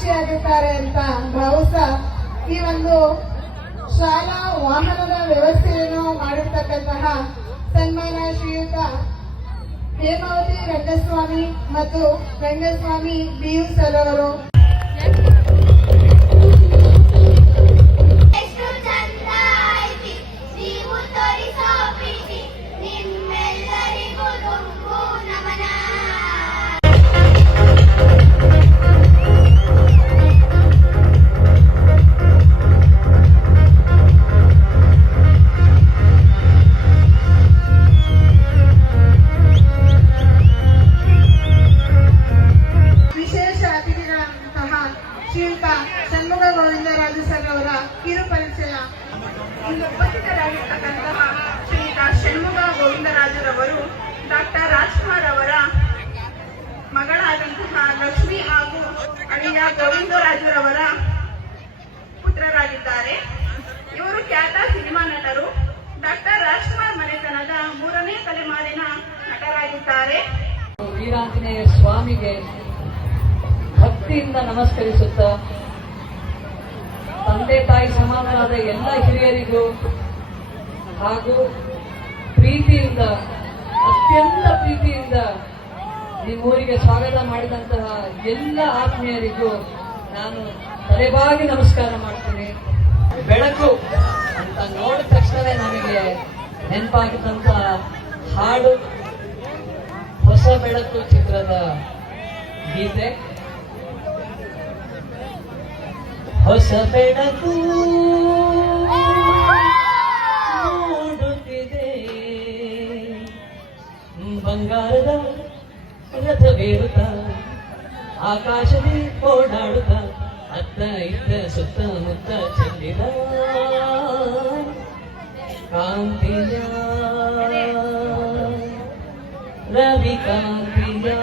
ಸಾಕ್ಷಿಯಾಗುತ್ತಾರೆ ಅಂತ ಭಾವಿಸ್ತಾ ಈ ಒಂದು ಶಾಲಾ ವಾಹನದ ವ್ಯವಸ್ಥೆಯನ್ನು ಮಾಡಿರ್ತಕ್ಕಂತಹ ಸನ್ಮಾನ ಶ್ರೀಯುತ ಹೇಮಾವತಿ ರಂಗಸ್ವಾಮಿ ಮತ್ತು ರಂಗಸ್ವಾಮಿ ಬಿಯು ಸರ್ ಅವರು ಶ್ರೀಯುತ ಷಣ್ಮುಗ ಗೋವಿಂದರಾಜು ಸರ್ ಅವರ ಕಿರು ಪರಿಚಯ. ಉಪಸ್ಥಿತರಾಗಿರ್ತಕ್ಕಂತಹ ಶ್ರೀಯುತ ಷಣ್ಮುಗ ಗೋವಿಂದರಾಜರವರು ಡಾಕ್ಟರ್ ರಾಜ್ಕುಮಾರ್ ಅವರ ಮಗಳಾದಂತಹ ಲಕ್ಷ್ಮಿ ಹಾಗೂ ಅಳಿಯ ಗೋವಿಂದರಾಜರವರ ಪುತ್ರರಾಗಿದ್ದಾರೆ. ಇವರು ಖ್ಯಾತ ಸಿನಿಮಾ ನಟರು. ಡಾಕ್ಟರ್ ರಾಜ್ಕುಮಾರ್ ಮನೆತನದ 3ನೇ ತಲೆಮಾರಿನ ನಟರಾಗಿದ್ದಾರೆ. ವೀರಾಂಜನೇಯ ಸ್ವಾಮಿಗೆ ಭಕ್ತಿಯಿಂದ ನಮಸ್ಕರಿಸುತ್ತಾ ತಂದೆ ತಾಯಿ ಸಮಾನರಾದ ಎಲ್ಲ ಹಿರಿಯರಿಗೂ ಹಾಗೂ ಪ್ರೀತಿಯಿಂದ ಅತ್ಯಂತ ಪ್ರೀತಿಯಿಂದ ನಿಮ್ಮೂರಿಗೆ ಸ್ವಾಗತ ಮಾಡಿದಂತಹ ಎಲ್ಲ ಆತ್ಮೀಯರಿಗೂ ನಾನು ತಲೆಬಾಗಿ ನಮಸ್ಕಾರ ಮಾಡ್ತೀನಿ. ಬೆಳಕು ಅಂತ ನೋಡಿದ ತಕ್ಷಣ ನನಗೆ ನೆನಪಾಗಿದ್ದಂತಹ ಹಾಡು ಹೊಸ ಬೆಳಕು ಚಿತ್ರದ ಗೀತೆ. ಹೊಸ ಬೆಳಕು ನೋಡುತ್ತಿದೆ, ಬಂಗಾರದ ರಥವೇರುತ್ತ ಆಕಾಶದಲ್ಲಿ ಓಡಾಡುತ್ತ ಅತ್ತ ಇತ್ತ ಸುತ್ತಮುತ್ತ ಚೆಲ್ಲಿದ ಕಾಂತಿಯ ರವಿ ಕಾಂತಿಯ.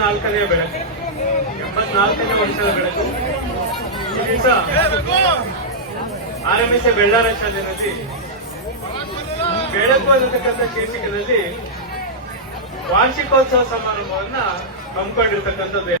ನಾಲ್ಕನೆಯ ಬೆಳಕು, 84ನೇ ವರ್ಷದ ಬೆಳಕು. ಈ ದಿವಸ ಆರಂಭಿಸ ಬೆಳ್ಳಾರ ಶಾಲೆಯಲ್ಲಿ ಬೆಳಕು ಅನ್ನತಕ್ಕಂಥ ಶೀರ್ಷಿಕೆಯಲ್ಲಿ ವಾರ್ಷಿಕೋತ್ಸವ ಸಮಾರಂಭವನ್ನ ಹಮ್ಮಿಕೊಂಡಿರ್ತಕ್ಕಂಥದ್ದು.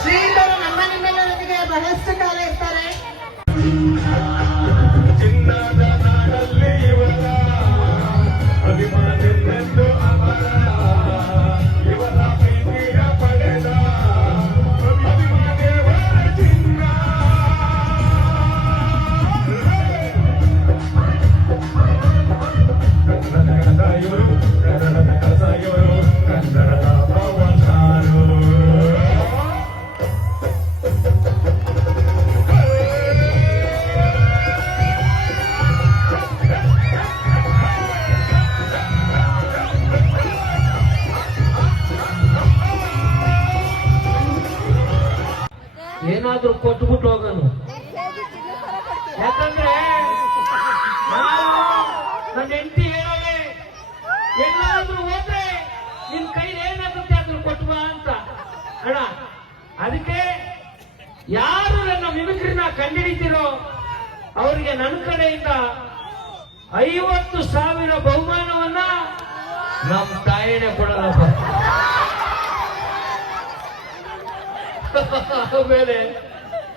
ಶ್ರೀಧರು ನಮ್ಮ ನಿಮ್ಮೆಲ್ಲರೊಂದಿಗೆ ಬಹಳಷ್ಟು ಕಾಲ ಇರ್ತಾರೆ. ಚಿನ್ನದ ನಾಡಲ್ಲಿ ಇವರ ಅಭಿಮಾನವೆಂದು ಅವರ ಇವರ ಪ್ರೀತಿಯ ಪಡೆದ ಅಭಿಮಾನದೇವರ ಚಿನ್ನ. ಕನ್ನಡದ ಇವರು, ಕನ್ನಡದ ಕಸ ಇವರು, ಕನ್ನಡದ ಪವನಾರು. ಏನಾದ್ರೂ ಕೊಟ್ಬಿಟ್ಟು ಹೋಗೋನು. ಯಾಕಂದ್ರೆ ನನ್ನ ಹೆಂಡತಿ ಹೇಳೋಳೆ, ಎಲ್ಲಾದ್ರೂ ಹೋದ್ರೆ ನಿನ್ ಕೈಲಿ ಏನಾಗುತ್ತೆ ಅದ್ರ ಕೊಟ್ಬ ಅಂತ ಅಣ್ಣ. ಅದಕ್ಕೆ ಯಾರು ನನ್ನ ಮಿಮಿಕ್ರಿನ ಕಂಡಿಡಿತೀರೋ ಅವರಿಗೆ ನನ್ನ ಕಡೆಯಿಂದ 50,000 ಬಹುಮಾನವನ್ನ ನಮ್ಮ ತಾಯಿನೇ ಕೊಡೋಣಪ್ಪ. ಆಮೇಲೆ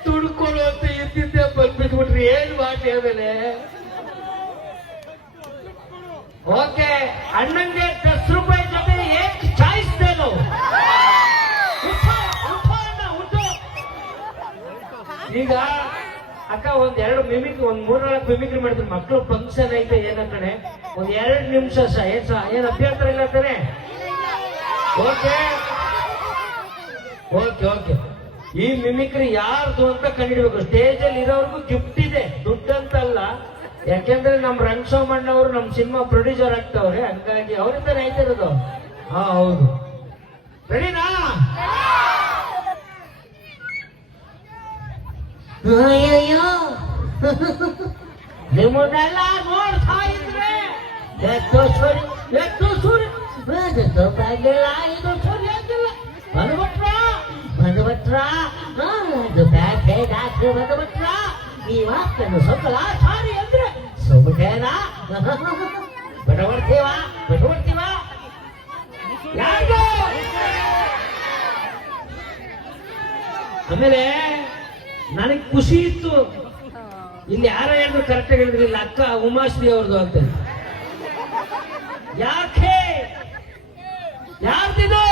ತುಡ್ಕೊಳ್ಳೋ ಅಂತ ಇದ್ದಿದ್ದೆ ಬಂದ್ಬಿಟ್ಬಿಟ್ರಿ, ಏನ್ ಮಾಡಿ ಆಮೇಲೆ. ಓಕೆ, ಅಣ್ಣಂಗೆ 10 ರೂಪಾಯಿ ಜೊತೆ ಏಕ್ ಚಾಯ್ಸ್ ದೇನು. ಈಗ ಅಕ್ಕ ಒಂದ್ 2 ಮಿಮಿಕ್ರಿ, 3-4 ಮಿಮಿಕ್ರಿ ಮಾಡಿದ್ರು. ಮಕ್ಕಳು ಫಂಕ್ಷನ್ ಐತೆ ಏನ ಕಡೆ, ಒಂದ್ 2 ನಿಮಿಷ ಏನ್ ಅಭ್ಯಂತರ ಇಲ್ಲ ತಾನೆ? Okay okay okay. ಈ ಮಿಮಿಕ್ರಿ ಯಾರ್ದು ಅಂತ ಕಂಡಿಡ್ಬೇಕು. ಸ್ಟೇಜ್ ಅಲ್ಲಿ ಇರೋರ್ಗು ಗಿಫ್ಟ್ ಇದೆ, ದುಡ್ಡಂತಲ್ಲ. ಯಾಕೆಂದ್ರೆ ನಮ್ ರಂಗಸೋಮಣ್ಣ ಅವರು ನಮ್ ಸಿನಿಮಾ ಪ್ರೊಡ್ಯೂಸರ್ ಆಗ್ತಾವ್ರೆ, ಹಂಗಾಗಿ ಅವ್ರಿಂದಾನೆ ಆಯ್ತಿರೋದು. ಹಾ ಹೌದು, ರೆಡಿನಾ? ಅಯ್ಯಯ್ಯೋ, ನಿಮ್ಮನ್ನೆಲ್ಲ ನೋಡ್ತಾ ಇದ್ರೆ ಎಷ್ಟೋ ಸೂರ್ಯ ಇದು ಸೂರ್ಯ ಆಗಿಲ್ಲ. ಬಂದ್ಬಿಟ್ರ ಅದು ಬ್ಯಾಕೆ ಡಾಕ್ಟ್ರು ಬಂದ್ಬಿಟ್ರ. ನೀವಾಗ್ತಾನು ಸೊಕ್ಕಲ ಸಾರಿ ಅಂದ್ರೆ ಸೊಬ್ಬಟೇನ ಬಿಟ್ಬಿಡ್ತೀವ ಯಾರು? ಆಮೇಲೆ ನನಗೆ ಖುಷಿ ಇತ್ತು, ಇಲ್ಲಿ ಯಾರ ಹೇಳಿದ್ರು ಕರೆಕ್ಟ್ ಹೇಳಿದ್ರು, ಇಲ್ಲಿ ಅಕ್ಕ ಉಮಾಶ್ರೀ ಅವ್ರದ್ದು ಆಗ್ತದೆ. ಯಾಕೆ ಯಾರ್ದಿದು?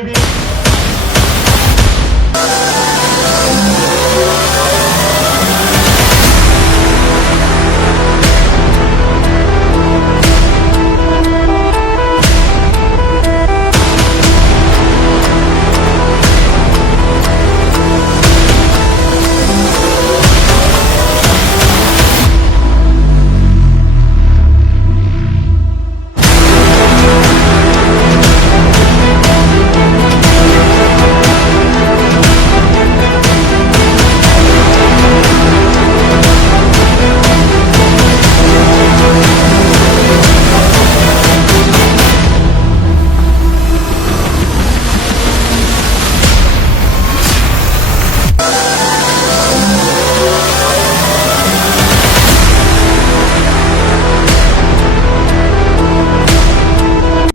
ನೋಡಿ